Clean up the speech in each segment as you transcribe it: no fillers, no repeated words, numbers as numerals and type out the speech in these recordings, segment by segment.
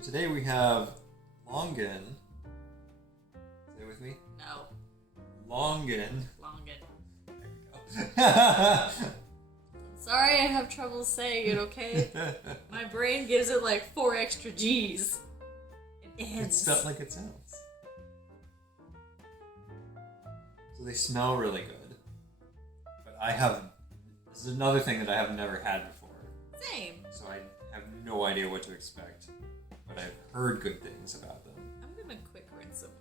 So today we have Longan. Say it with me. No. Longan. Longan. There we go. Sorry, I have trouble saying it, okay? My brain gives it like 4 extra G's. It's spelled like it sounds. So they smell really good. But this is another thing that I have never had before. Same. So I have no idea what to expect. But I've heard good things about them. I'm gonna quick rinse them.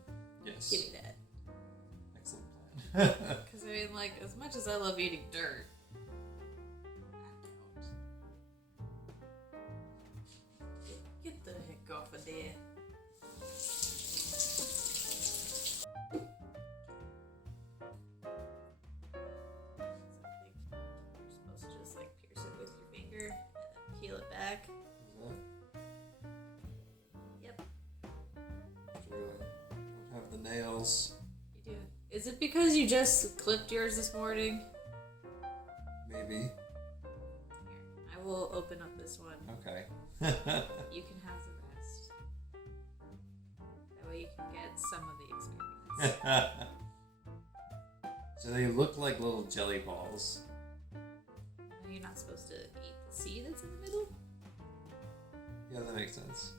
Yes. Give me that. Excellent plan. Because I mean, like, as much as I love eating dirt, I don't. Get the heck off of there. You're supposed to just like pierce it with your finger and then peel it back. Yep. Don't have the nails. You do. Is it because you just clipped yours this morning? Maybe. Here, I will open up this one. Okay. You can have the rest. That way you can get some of the experience. So they look like little jelly balls. Are you not supposed to eat the seed that's in the middle? Yeah, that makes sense.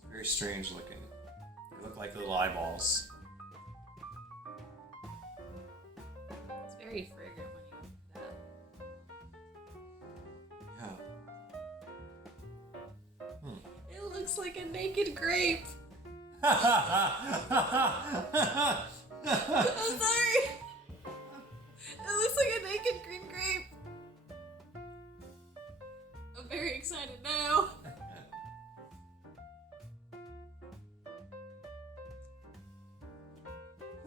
It's very strange looking. They look like little eyeballs. It's very fragrant when you open Yeah. that. It looks like a naked grape. Hmm. I'm sorry. It looks like a naked green grape. I'm very excited now.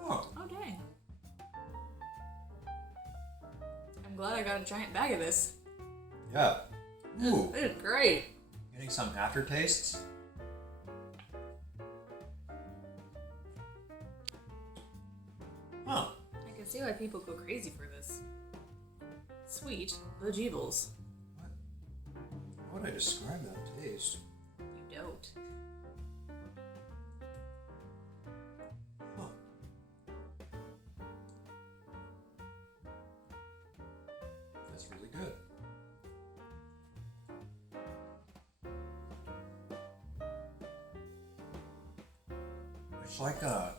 Oh. Oh dang. I'm glad I got a giant bag of this. Yeah. Ooh. It is great. Getting some aftertastes. Huh. I can see why people go crazy for this. Sweet bejeebles. How would I describe that taste? You don't. Huh. That's really good. It's like a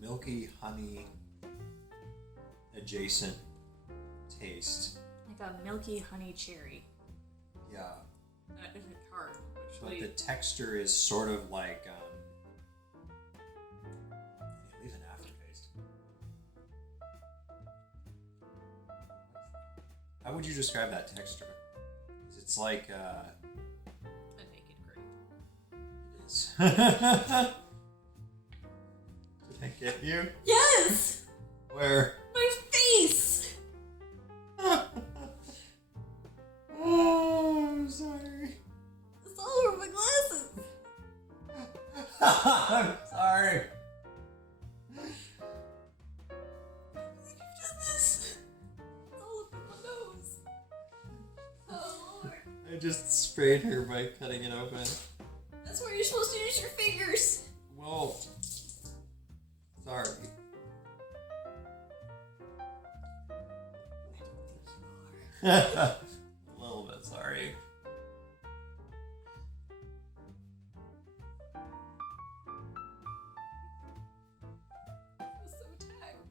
milky honey adjacent taste. Like a milky honey cherry. Yeah. That isn't tart. But Actually, the texture is sort of like leave an aftertaste. How would you describe that texture? 'Cause it's like a naked grape. it is. Did I get you? Yes! Where? My face! Oh, I'm sorry. It's all over my glasses! I'm sorry. You've done this! It's all up in my nose. Oh Lord. I just sprayed her by cutting it open. That's where you're supposed to use your fingers! Well, sorry. A little bit sorry. I was so attacked.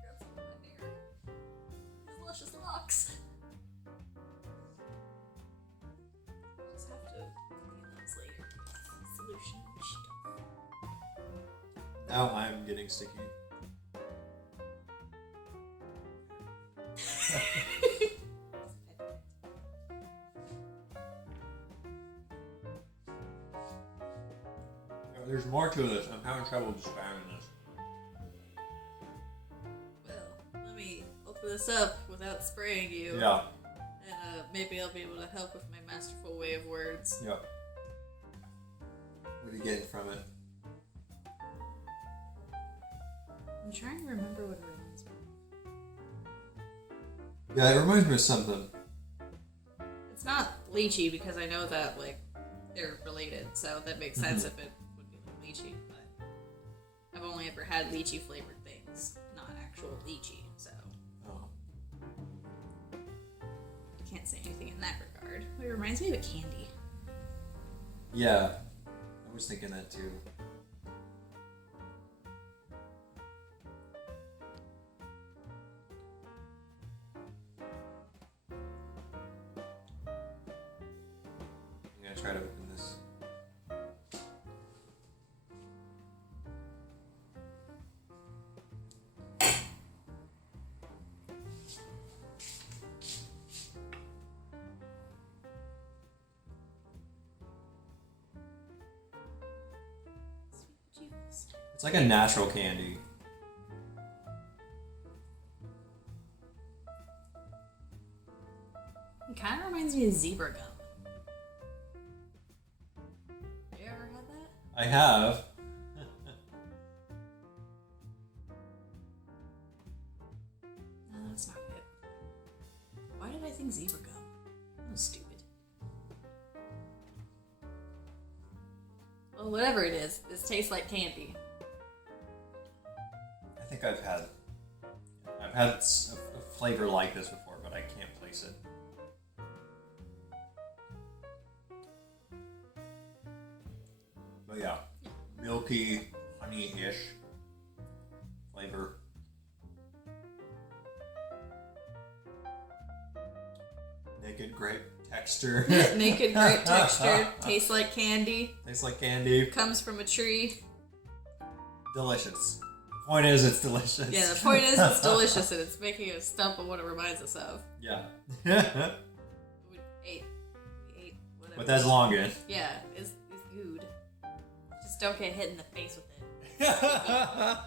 Grab some of my hair. These luscious locks. Just have to clean those later with solution stuff. Now I'm getting sticky. There's more to this. I'm having trouble describing this. Well, let me open this up without spraying you. Yeah. maybe I'll be able to help with my masterful way of words. Yep. What are you getting from it? I'm trying to remember what it reminds me of. Yeah, it reminds me of something. It's not lychee because I know that like they're related, so that makes sense if it would be like lychee. But I've only ever had lychee flavored things, not actual lychee, so Oh. I can't say anything in that regard. It reminds me of a candy. Yeah, I was thinking that too. I'm gonna try to open this. Sweet juice. It's like a natural candy. It kind of reminds me of zebra gum. You ever had that? I have. No, that's not it. Why did I think zebra gum? That was stupid. Well, whatever it is, this tastes like candy. I think I've had a flavor like this before, but I can't place it. But yeah, milky, honey-ish flavor. Naked grape texture. Naked grape texture, tastes like candy, Tastes like candy. comes from a tree. Delicious. Point is, it's delicious. Yeah, the point is it's delicious and it's making a stump of what it reminds us of. Yeah. We ate whatever. But that's Longan. Yeah, it's good. Just don't get hit in the face with it.